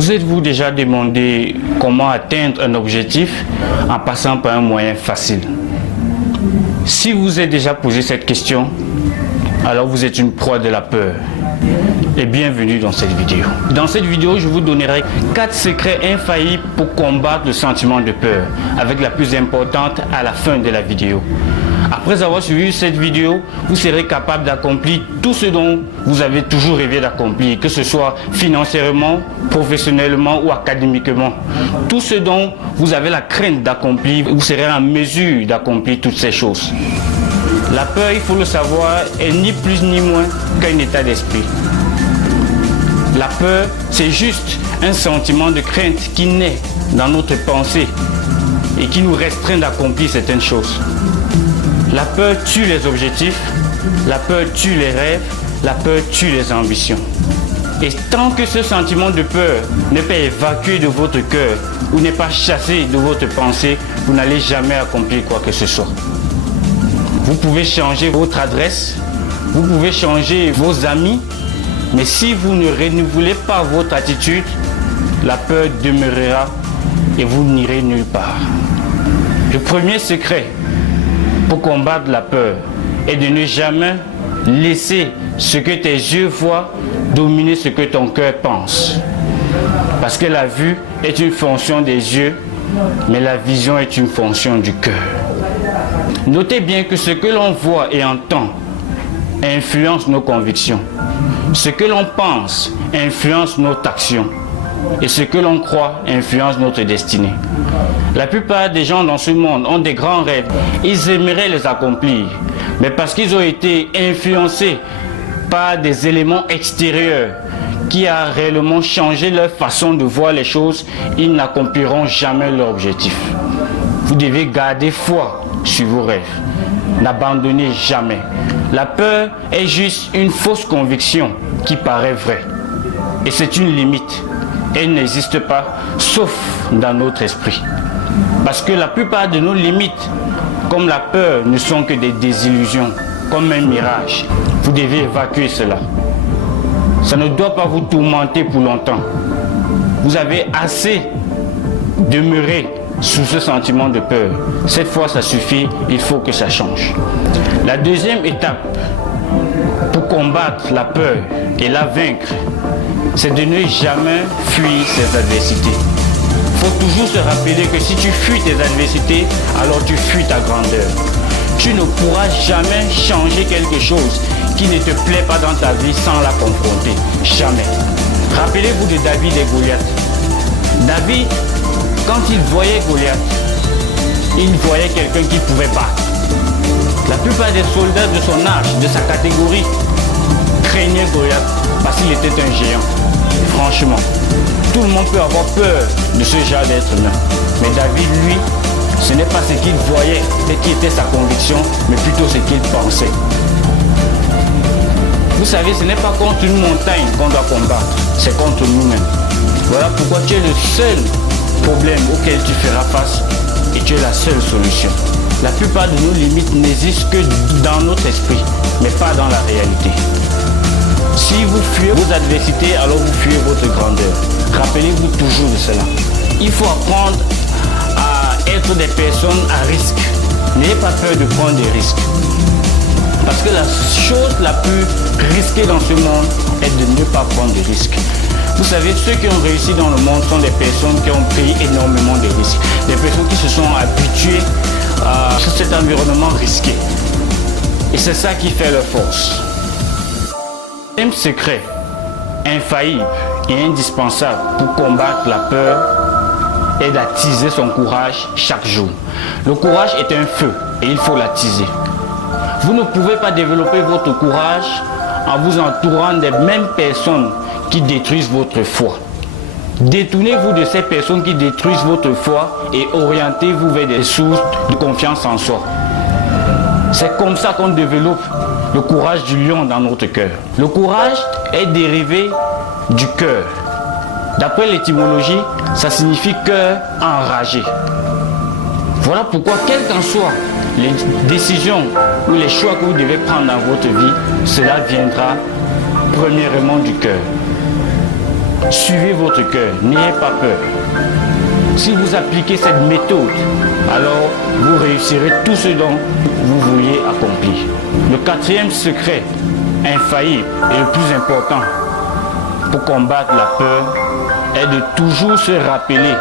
Vous êtes-vous déjà demandé comment atteindre un objectif en passant par un moyen facile? Si vous êtes déjà posé cette question, alors vous êtes une proie de la peur. Et bienvenue dans cette vidéo. Dans cette vidéo, je vous donnerai 4 secrets infaillibles pour combattre le sentiment de peur, avec la plus importante à la fin de la vidéo. Après avoir suivi cette vidéo, vous serez capable d'accomplir tout ce dont vous avez toujours rêvé d'accomplir, que ce soit financièrement, professionnellement ou académiquement. Tout ce dont vous avez la crainte d'accomplir, vous serez en mesure d'accomplir toutes ces choses. La peur, il faut le savoir, est ni plus ni moins qu'un état d'esprit. La peur, c'est juste un sentiment de crainte qui naît dans notre pensée et qui nous restreint d'accomplir certaines choses. La peur tue les objectifs, la peur tue les rêves, la peur tue les ambitions. Et tant que ce sentiment de peur n'est pas évacué de votre cœur ou n'est pas chassé de votre pensée, vous n'allez jamais accomplir quoi que ce soit. Vous pouvez changer votre adresse, vous pouvez changer vos amis, mais si vous ne renouvelez pas votre attitude, la peur demeurera et vous n'irez nulle part. Le premier secret pour combattre la peur est de ne jamais laisser ce que tes yeux voient dominer ce que ton cœur pense. Parce que la vue est une fonction des yeux, mais la vision est une fonction du cœur. Notez bien que ce que l'on voit et entend influence nos convictions. Ce que l'on pense influence notre action. Et ce que l'on croit influence notre destinée. La plupart des gens dans ce monde ont des grands rêves. Ils aimeraient les accomplir. Mais parce qu'ils ont été influencés par des éléments extérieurs qui a réellement changé leur façon de voir les choses, ils n'accompliront jamais leur objectif. Vous devez garder foi sur vos rêves. N'abandonnez jamais. La peur est juste une fausse conviction qui paraît vraie. Et c'est une limite. Elle n'existe pas, sauf dans notre esprit. Parce que la plupart de nos limites, comme la peur, ne sont que des désillusions, comme un mirage. Vous devez évacuer cela. Ça ne doit pas vous tourmenter pour longtemps. Vous avez assez demeuré sous ce sentiment de peur. Cette fois, ça suffit, il faut que ça change. La deuxième étape pour combattre la peur et la vaincre, c'est de ne jamais fuir ses adversités. Il faut toujours se rappeler que si tu fuis tes adversités, alors tu fuis ta grandeur. Tu ne pourras jamais changer quelque chose qui ne te plaît pas dans ta vie sans la confronter. Jamais. Rappelez-vous de David et Goliath. David, quand il voyait Goliath, il voyait quelqu'un qui pouvait battre. La plupart des soldats de son âge, de sa catégorie, craignaient Goliath parce qu'il était un géant. Franchement, tout le monde peut avoir peur de ce genre d'être humain. Mais David, lui, ce n'est pas ce qu'il voyait et qui était sa conviction, mais plutôt ce qu'il pensait. Vous savez, ce n'est pas contre une montagne qu'on doit combattre, c'est contre nous-mêmes. Voilà pourquoi tu es le seul problème auquel tu feras face et tu es la seule solution. La plupart de nos limites n'existent que dans notre esprit, mais pas dans la réalité. Si vous fuyez vos adversités, alors vous fuyez votre grandeur. Rappelez-vous toujours de cela. Il faut apprendre à être des personnes à risque. N'ayez pas peur de prendre des risques. Parce que la chose la plus risquée dans ce monde est de ne pas prendre de risques. Vous savez, ceux qui ont réussi dans le monde sont des personnes qui ont pris énormément de risques. Des personnes qui se sont habituées à cet environnement risqué. Et c'est ça qui fait leur force. Le deuxième secret infaillible et indispensable pour combattre la peur est d'attiser son courage chaque jour. Le courage est un feu et il faut l'attiser. Vous ne pouvez pas développer votre courage en vous entourant des mêmes personnes qui détruisent votre foi. Détournez-vous de ces personnes qui détruisent votre foi et orientez-vous vers des sources de confiance en soi. C'est comme ça qu'on développe le courage du lion dans notre cœur. Le courage est dérivé du cœur. D'après l'étymologie, ça signifie cœur enragé. Voilà pourquoi, quelles qu'en soient les décisions ou les choix que vous devez prendre dans votre vie, cela viendra premièrement du cœur. Suivez votre cœur, n'ayez pas peur. Si vous appliquez cette méthode, alors vous réussirez tout ce dont vous vouliez accomplir. Le quatrième secret infaillible et le plus important pour combattre la peur est de toujours se rappeler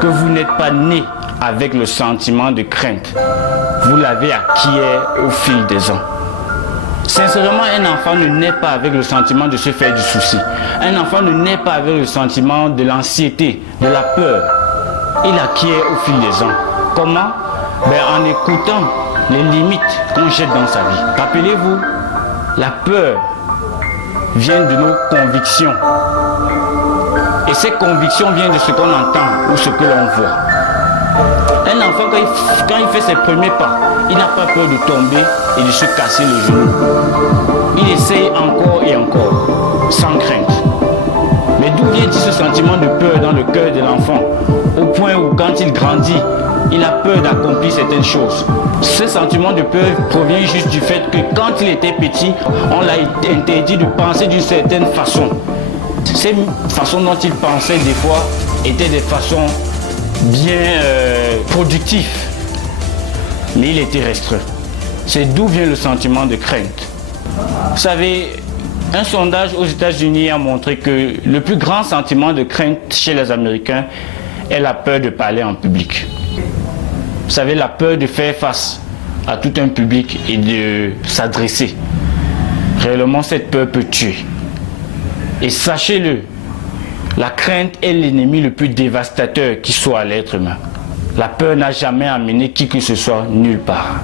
que vous n'êtes pas né avec le sentiment de crainte. Vous l'avez acquis au fil des ans. Sincèrement, un enfant ne naît pas avec le sentiment de se faire du souci. Un enfant ne naît pas avec le sentiment de l'anxiété, de la peur. Il acquiert au fil des ans. Comment? En écoutant les limites qu'on jette dans sa vie. Rappelez-vous, la peur vient de nos convictions. Et ces convictions viennent de ce qu'on entend ou ce que l'on voit. Un enfant, quand il fait ses premiers pas, il n'a pas peur de tomber et de se casser le genou. Il essaye encore et encore, sans crainte. Mais d'où vient-il ce sentiment de peur dans le cœur de l'enfant, au point où quand il grandit, il a peur d'accomplir certaines choses? Ce sentiment de peur provient juste du fait que quand il était petit, on l'a interdit de penser d'une certaine façon. Ces façons dont il pensait des fois étaient des façons bien productives, mais il était restreint. C'est d'où vient le sentiment de crainte. Vous savez, un sondage aux États-Unis a montré que le plus grand sentiment de crainte chez les Américains est la peur de parler en public. Vous savez, la peur de faire face à tout un public et de s'adresser. Réellement, cette peur peut tuer. Et sachez-le, la crainte est l'ennemi le plus dévastateur qui soit à l'être humain. La peur n'a jamais amené qui que ce soit nulle part.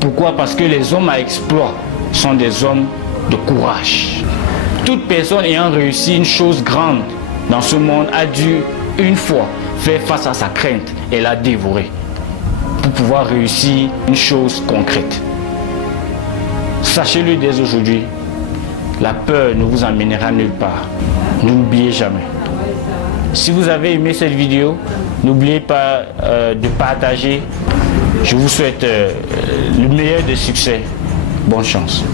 Pourquoi? Parce que les hommes à exploit sont des hommes de courage. Toute personne ayant réussi une chose grande dans ce monde a dû une fois faire face à sa crainte et la dévorer pour pouvoir réussir une chose concrète. Sachez-le dès aujourd'hui, la peur ne vous emmènera nulle part. N'oubliez jamais. Si vous avez aimé cette vidéo, n'oubliez pas de partager. Je vous souhaite le meilleur des succès. Bonne chance.